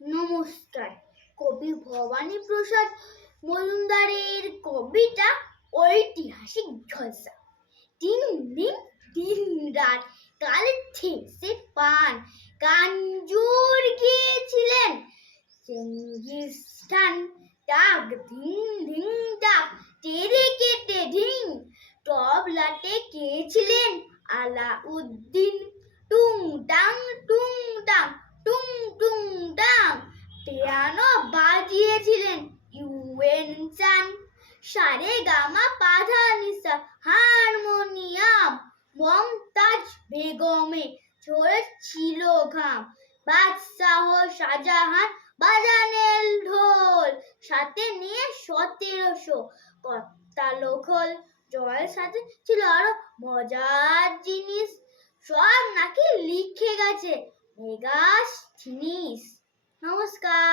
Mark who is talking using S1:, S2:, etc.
S1: নমস্কার। কবি ভবানী প্রসাদ মজুমদারের কবিতা ঐতিহাসিক ঝলসা। দিন দিন দিন রাত, কালে ঠেসে পান। কাঞ্জুর গিয়েছিলেন চেঙ্গিস খান ডাক ধিং ধিং ডাক টেরে কেটে ধিং টবলাটে কে ছিলেন আলাউদ্দিন? টুং, টাং টুং টুং টাং পিয়ানো বাজিয়েছিলেন? ইউএন চান সারে গামা পাধা হারমোনিয়াম মমতাজ বেগমে ছিল ঘাম। বাদশাহ শাহজাহান বাজানেল ঢোল সাথে নিয়ে সতেরোশো কত্তা লোখল জয়ের সাথে ছিল আরও মজার জিনিস। সব নাকি লিখে গেছে। মেগাস জিনিস। নমস্কার।